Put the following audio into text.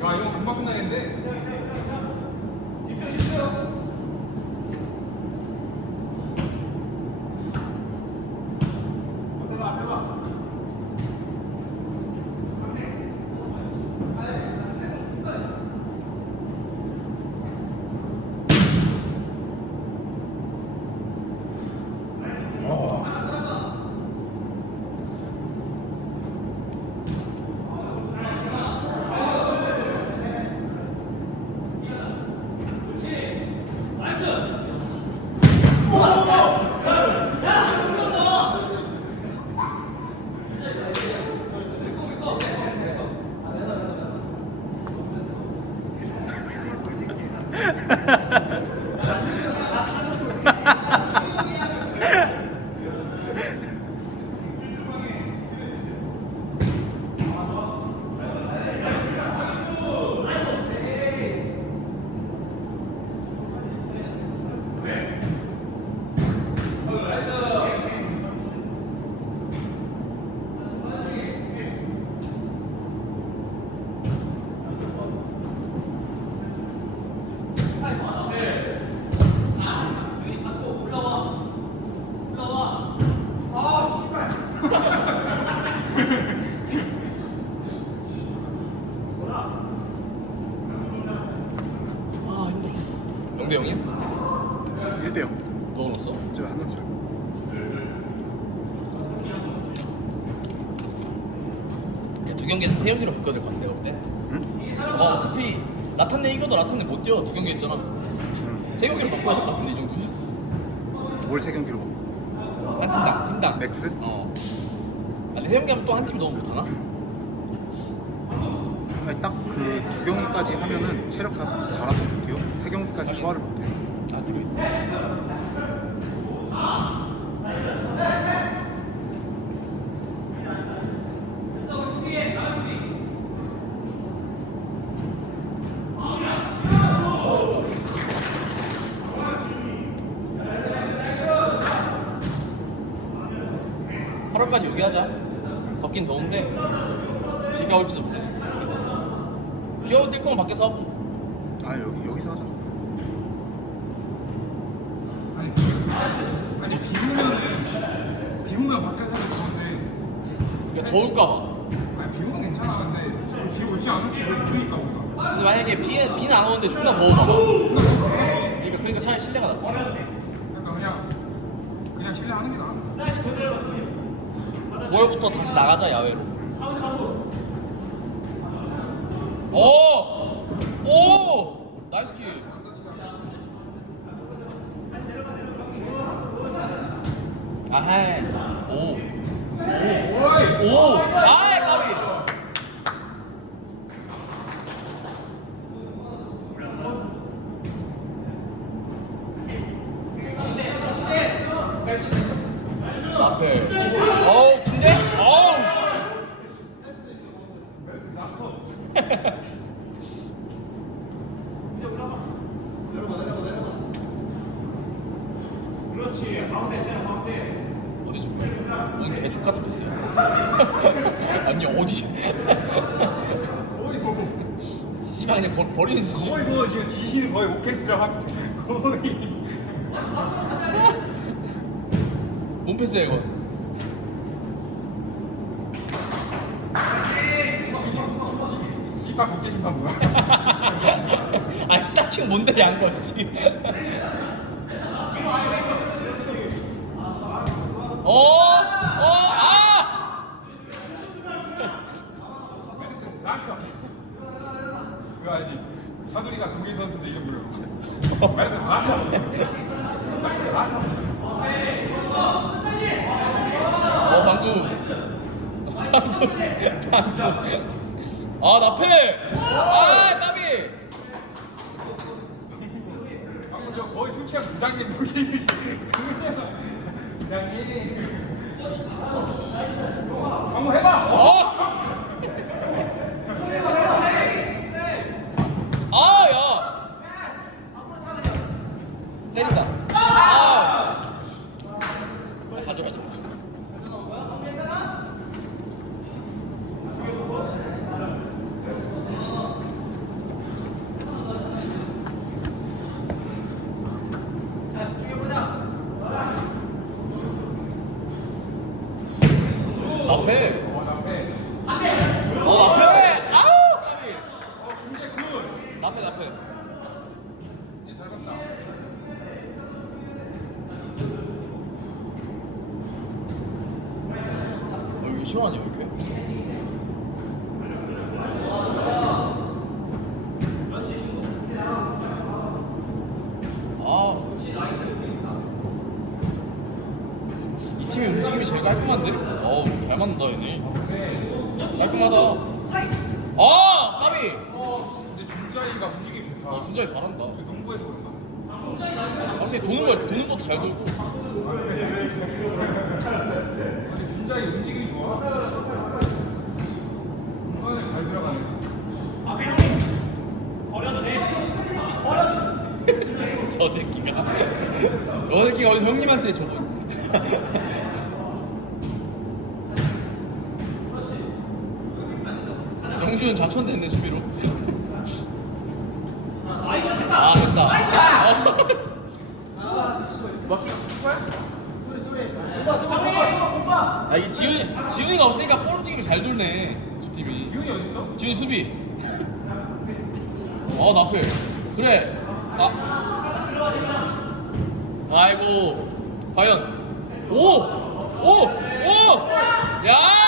아 이거 금방 끝나겠는데? 아 힘들어. 0대 0이야? 1대 0. 너 넣었어? 제가 안 넣었어요. 야, 두 경기에서 세 경기로 바꿔야 될 것 같아 내가 볼 때. 응? 어, 어차피 라탄네 이겨도 라탄네 못 뛰어 두 경기 했잖아. 세 경기로 바꿔야 될 것 같은데 이 정도면. 뭘세 경기로? 한 팀당 팀당. 맥스? 어. 아, 근데 세 경기 하면 또 한 팀이 너무 못하나? 아니 딱그 두 경기까지 하면은 체력 다 달아서 못해요. 세 경기까지 소화를 못해요. 아 그래? 팔월까지 여기 하자. 덥긴 더운데 비가 올지도 모르겠다. 비가 올뛸 거면 밖에서 하고. 아 여기 여기서 하자. 아니 아니 비 오면 비 오면 밖에서 좋은데 그러니까 더울까 봐. 아니 비 오면 괜찮아 근데 비 오지 않을지 모르니까 우리가 근데 만약에 비, 비는 안 오는데 존나 더워 봐. 그러니까, 그러니까 차라리 실내가 낫지. 그러니까 그냥 그냥 실내 하는 게 나아 9월부터 다시 나가자, 야외로. 오! 오! 나이스 킬. 아하이. 오. 오. 오. 아이, 까비. 앞에. 어우, 근데? 어우. 어디 줄 오늘 개족 같은 패스야. 아니 어디? 씨발 그냥 버, 버리는 수준. 거기서 이거 지시는 거의 오케스트라 한 거의 몸 패스야 이거. 씨발 국제 심판 뭐야 아 스타킹 뭔데 양거 씨. 어? 어? 아! 락커 그거 알지 차두리가 독일 선수도 이름 부르고 말도 락커 락커 어 방금. 방금. 방금 아 나 패! 아 까비! 방금 저 거의 술 취한 부장님 보시듯이 부장님 한번 해봐. 어? 아 야. 때린다 남매. 어, 남매. 아우! 남매, 남매. 아, 이거 시원하냐, 이렇게? 제일 깔끔한데? 어우, 잘 맞는다 얘네. 깔끔하다. 아, 까비. 근데 준자이가 움직임이 좋다. 아, 진짜 잘한다. 그 농구에서 그런가? 확실히 도는 걸 도는 것도 잘 돌고. 근데 준자이 움직임이 좋아. 중간에 잘 들어가네. 저 새끼가. 저 새끼가 어디 형님한테 저거. 정지훈 자천 됐네 수비로. 아 됐다. 아 이게 지훈 지훈이가 없으니까 볼 움직임이 잘 돌네 저 팀이. 기훈이 어딨어? 지훈 수비. 어 나쁘. 그래. 아. 아이고 과연 오! 오! 오! 야!